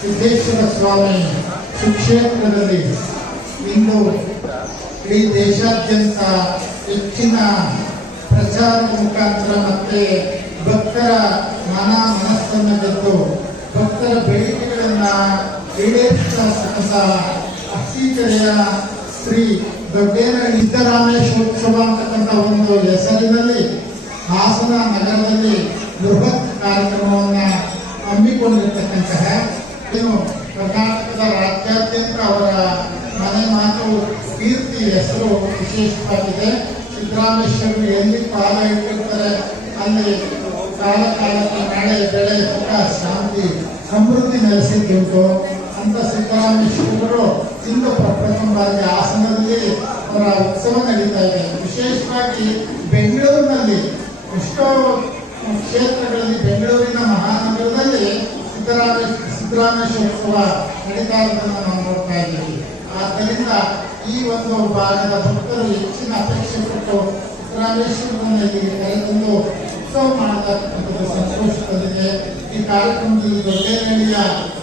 ಸಿದ್ದೇಶ್ವರ ಸ್ವಾಮಿ ಸುಕ್ಷೇತ್ರದಲ್ಲಿ ಇಂದು ಇಡೀ ದೇಶಾದ್ಯಂತ ಹೆಚ್ಚಿನ ಪ್ರಚಾರದ ಮುಖಾಂತರ ಮತ್ತೆ ಭಕ್ತರ ಮನಸ್ಸನ್ನು ಗೆದ್ದು ಭಕ್ತರ ಬೇಡಿಕೆಗಳನ್ನು ಈಡೇರಿಸುವ ಕೆಲಸ ಅರಸೀಕೆರೆಯ ಶ್ರೀ ದೊಡ್ಡೇನಹಳ್ಳಿ ಸಿದ್ದರಾಮೇಶ್ವರೋತ್ಸವ ಅಂತಕ್ಕಂಥ ಒಂದು ಹೆಸರಿನಲ್ಲಿ ಹಾಸನ ನಗರದಲ್ಲಿ ಬೃಹತ್ ಕಾರ್ಯಕ್ರಮವನ್ನು ಹಮ್ಮಿಕೊಂಡಿರ್ತಕ್ಕಂತಹ ಕರ್ನಾಟಕದ ರಾಜ್ಯಾದ್ಯಂತ ಅವರ ಮನೆ ಮಾತು ಕೀರ್ತಿ ಹೆಸರು ವಿಶೇಷವಾಗಿದೆ. ಸಿದ್ದರಾಮೇಶ್ವರರು ಎಲ್ಲಿ ಪಾದ ಇಟ್ಟಿರ್ತಾರೆ ಅಲ್ಲಿ ಕಾಲ ಕಾಲಕ್ಕೆ ಮಳೆ ಬೆಳೆ ಸುಖ ಶಾಂತಿ ಸಮೃದ್ಧಿ ನೆಲೆಸಿದ್ದುಂಟು. ಅಂತ ಸಿದ್ದರಾಮೇಶ್ವರರು ಇಂದು ಪ್ರಥಮ ಬಾರಿಗೆ ಹಾಸನದಲ್ಲಿ ಅವರ ಉತ್ಸವ ನಡೀತಾ ಇದೆ. ವಿಶೇಷವಾಗಿ ಬೆಂಗಳೂರಿನಲ್ಲಿ ಎಷ್ಟೋ ಕ್ಷೇತ್ರಗಳಲ್ಲಿ ಬೆಂಗಳೂರಿನ ಮಹಾನಗರದಲ್ಲಿ ಸಿದ್ದರಾಮೇಶ್ವರ ಉತ್ಸವ ನಡೀತಾ ಇರೋದನ್ನು ನಾವು ನೋಡ್ತಾ ಇದ್ದೀವಿ. ಆದ್ದರಿಂದ ಈ ಒಂದು ಭಾಗದ ಭಕ್ತರು ಹೆಚ್ಚಿನ ಅಪೇಕ್ಷೆ ಪಟ್ಟು ಸಿದ್ದರಾಮೇಶ್ವರರನ್ನು ಇಲ್ಲಿಗೆ ಕರೆತಂದು ಉತ್ಸವ ಮಾಡತಕ್ಕಂಥದ್ದು ಸಂತೋಷ ತಂದಿದೆ. ಈ ಕಾರ್ಯಕ್ರಮದಲ್ಲಿ ದೊಡ್ಡೇನಹಳ್ಳಿಯ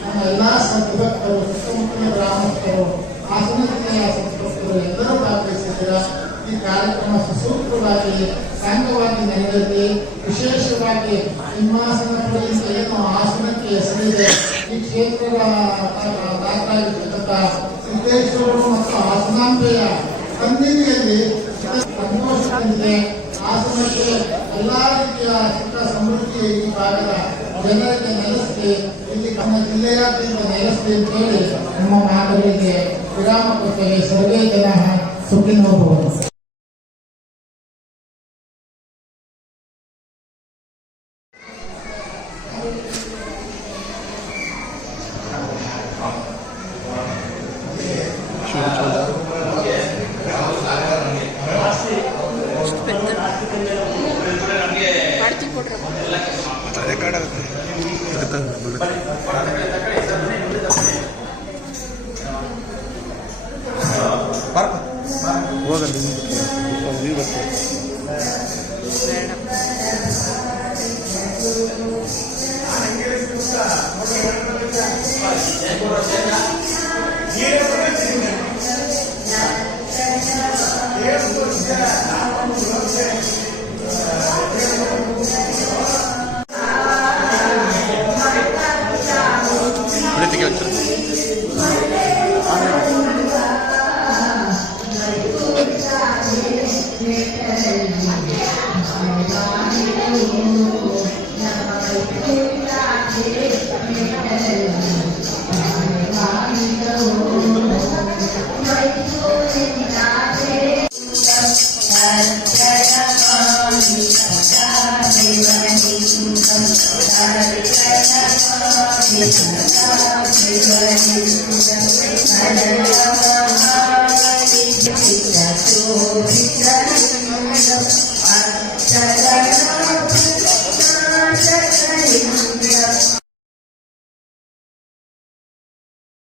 ನಮ್ಮ ಎಲ್ಲ ಸದ್ಭಕ್ತರು, ಸುತ್ತಮುತ್ತಲ ಗ್ರಾಮಸ್ಥರು, ಹಾಸನ ಜಿಲ್ಲೆಯ ಸದ್ಭಕ್ತರು ಎಲ್ಲರೂ ಭಾಗವಹಿಸಿದ್ದೀರಾ. ಈ ಕಾರ್ಯಕ್ರಮ ಸುಸೂತ್ರವಾಗಿ ಸಾಂಗವಾಗಿ ನಡೆದಿದೆ. ವಿಶೇಷವಾಗಿ ಸಿಂಹಾಸನಪುರಿಯಿಂದ ಏನು ಹಾಸನಕ್ಕೆ ಹೆಸರಿದೆ, ಈ ಕ್ಷೇತ್ರದ ದಾಖಲಾಗಿರ್ತಕ್ಕಂಥ ಸಿದ್ದೇಶ್ವರರು ಮತ್ತು ಹಾಸನಾಂಬೆಯ ಸನ್ನಿಧಿಯಲ್ಲಿ ಸಂತೋಷ ತಂದಿದೆ. ಹಾಸನಕ್ಕೆ ಎಲ್ಲಾ ರೀತಿಯ ಸುಖ ಸಮೃದ್ಧಿ ಈ ಭಾಗದ ಜನರಿಗೆ ನೆಲೆಸಲಿ, ಇಲ್ಲಿ ನಮ್ಮ ಜಿಲ್ಲೆಯಾದ್ಯಂತ ನೆಲೆಸಲಿ ಅಂತ ಹೇಳಿ ನಮ್ಮ ಮಾತುಗಳಿಗೆ ವಿರಾಮ ಕೊಡ್ತೇವೆ. ಸರ್ವೇ ಜನ ಸುಖಿನೋ ಭವಂತು. Oh